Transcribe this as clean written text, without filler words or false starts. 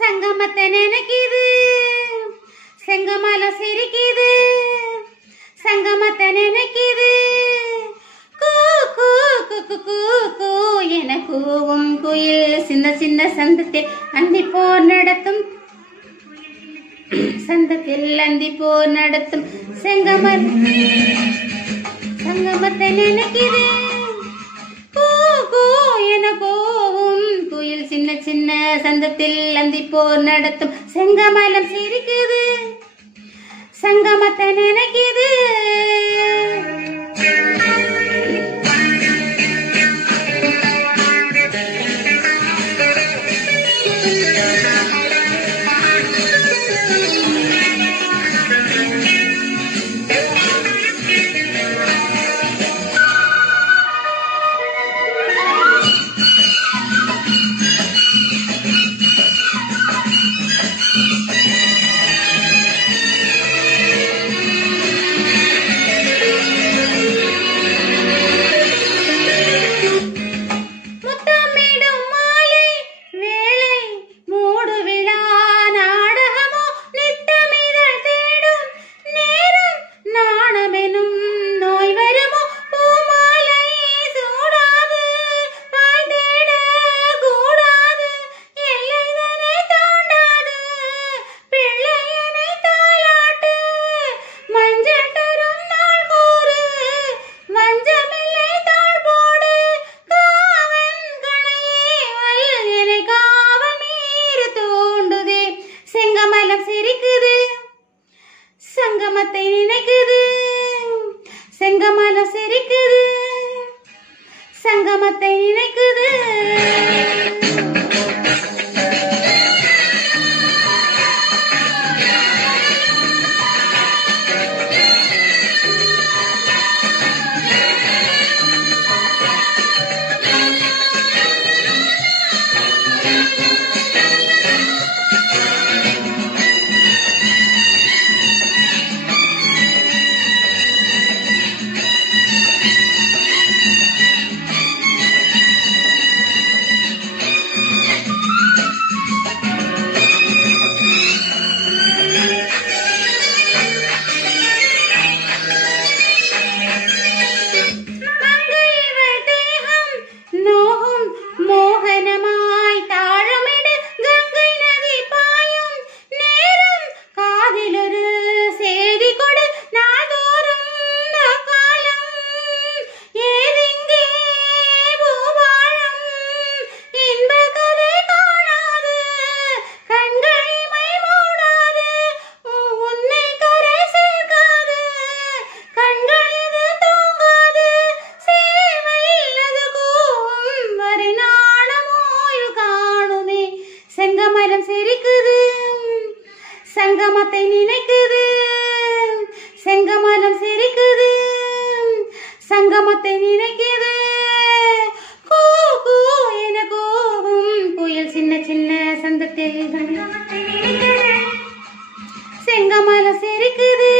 சங்கமத்தை நினைக்குது, செங்கமலம் சிரிக்குது, சங்கமத்தை நினைக்குது. கூ கூ கூ கூ கூ என கூவும் குயில் சின்ன சின்ன சந்தத்தில் அந்தி போர் நடத்தும், சந்தத்தில் அந்தி போர் நடத்தும். சங்கமத்தை நினைக்குது, கூ கூ என கூவும் குயில் சின்ன சின்ன சந்தத்தில் அந்தி போர் நடத்தும். செங்கமலம் சிரிக்குது, சங்கமத்தை நினைக்குது. சங்கமத்தை நினைக்குது, செங்கமலம் சிரிக்குது, சங்கமத்தை நினைக்குது. செங்கமலம் சிரிக்குது, சங்கமத்தை நினைக்குது, செங்கமலம் சிரிக்குது, சங்கமத்தை நினைக்குது. கூ கூ என கூவும் குயில் சின்ன சின்ன சந்தத்தில் செங்கமலம் சிரிக்குது.